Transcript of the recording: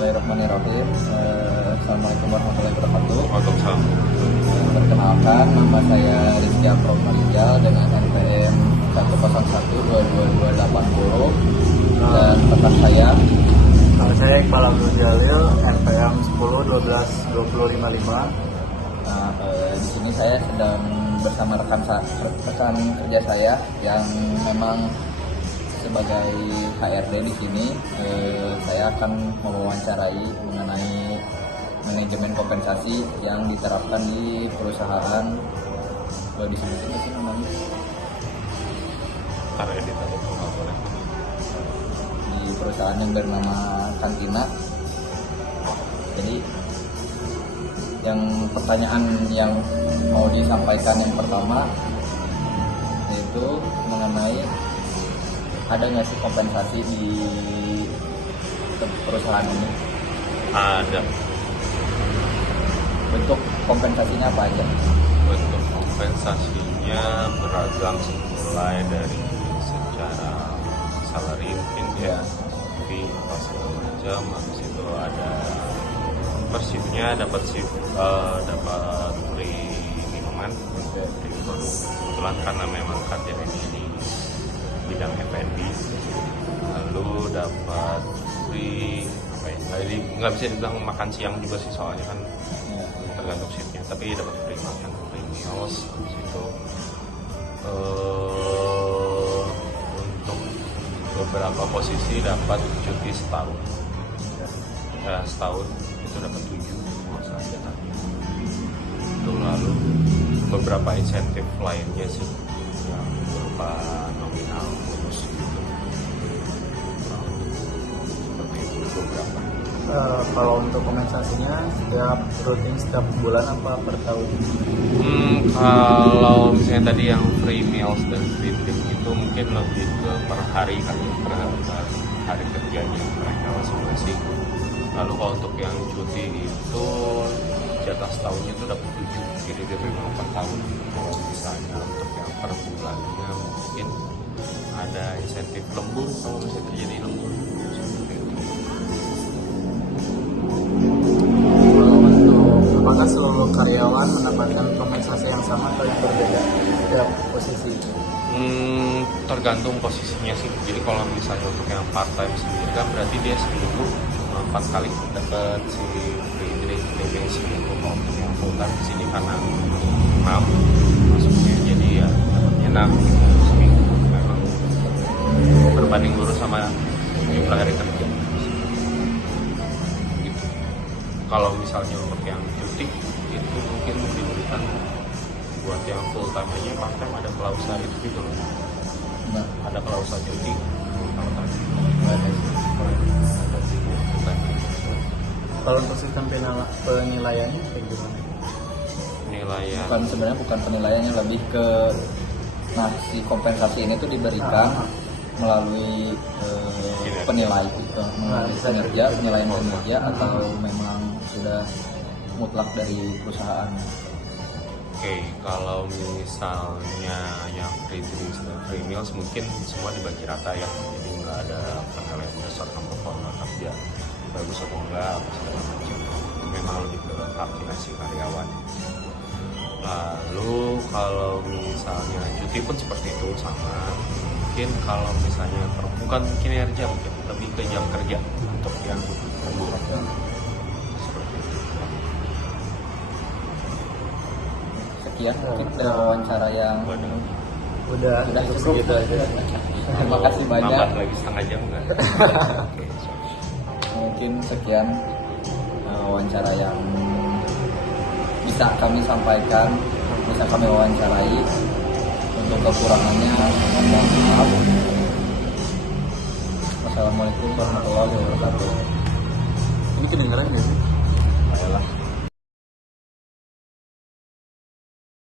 Bismillahirrahmanirrahim. Assalamualaikum warahmatullahi wabarakatuh. Waalaikumsalam. Perkenalkan, nama saya Rizky Afrof Marijal dengan NPM 101222280 dan pesan saya. Nama saya Iqbal Abdul Jalil, NPM 10 12 20 55. Di sini saya sedang bersama rekan kerja saya yang memang sebagai HRD di sini. Saya akan mewawancarai mengenai manajemen kompensasi yang diterapkan di perusahaan di sini namanya di perusahaan yang bernama Kantina. Jadi yang pertanyaan yang mau disampaikan yang pertama yaitu mengenai ada nggak sih kompensasi di perusahaan ini? Ada. Bentuk kompensasinya apa aja? Bentuk kompensasinya beragam, mulai dari secara salary mungkin ya, fee apa segala macam. Habis itu ada per shiftnya, dapat shift, dapat free minuman, free produk. Kebetulan karena memang kerja ini di bidang F&B, lalu dapat free apa ya? Jadi nggak bisa dibilang makan siang juga sih, soalnya kan tergantung shiftnya, tapi dapat free makan, free meals. Habis itu untuk beberapa posisi dapat cuti setahun, setahun itu dapat 7 masa jatahnya itu. Lalu beberapa insentif lainnya sih yang berupa nominal bonus gitu, seperti itu beberapa. Kalau untuk kompensasinya setiap bulan apa per tahun? Kalau misalnya tadi yang free meals dan free drink itu mungkin lebih ke per hari kali, per hari kerjanya mereka masing-masing. Lalu kalau untuk yang cuti itu jatah setahunnya itu dapat 7, jadi dia memang per tahun. Kalau misalnya untuk yang per bulannya mungkin ada insentif lembur kalau misalnya terjadi lembur, seperti itu. Apakah seluruh karyawan mendapatkan kompensasi yang sama atau yang berbeda setiap posisi? Tergantung posisinya sih. Jadi kalau misalnya untuk yang part time sendiri kan berarti dia seminggu 4 kali dapat si free drink, seminggu. Kalau untuk yang full time di sini karena 6 masuknya, jadi ya dapatnya 6 seminggu. Memang berbanding lurus sama jumlah hari kerja gitu. Kalau misalnya untuk yang cuti itu mungkin diberikan buat yang full time aja, part time ada klausa itu gitu loh. Nah, Ada klausa cuti kalau tadi. Kalau untuk sistem penilaiannya kayak gimana? Penilaian sebenarnya bukan penilaiannya, lebih ke si kompensasi ini tuh diberikan melalui penilaian penilaian kinerja atau memang sudah mutlak dari perusahaan. Oke, kalau misalnya yang free drinks dan free meals mungkin semua dibagi rata ya, jadi nggak ada penilaian berdasarkan performa kerja bagus atau enggak apa segala macam. Itu memang lebih ke kalkulasi karyawan. Lalu kalau misalnya cuti pun seperti itu sama. Mungkin kalau misalnya bukan kinerja, mungkin lebih ke jam kerja untuk yang lembur. Seperti itu. Sekian mungkin dari wawancara yang Udah cukup gitu aja. terima kasih banyak. Nambah lagi setengah jam nggak? Mungkin sekian wawancara yang bisa kami sampaikan, bisa kami wawancarai. Untuk kekurangannya mohon maaf. Wassalamualaikum warahmatullahi wabarakatuh. Ini kedengeran nggak sih? Ayolah.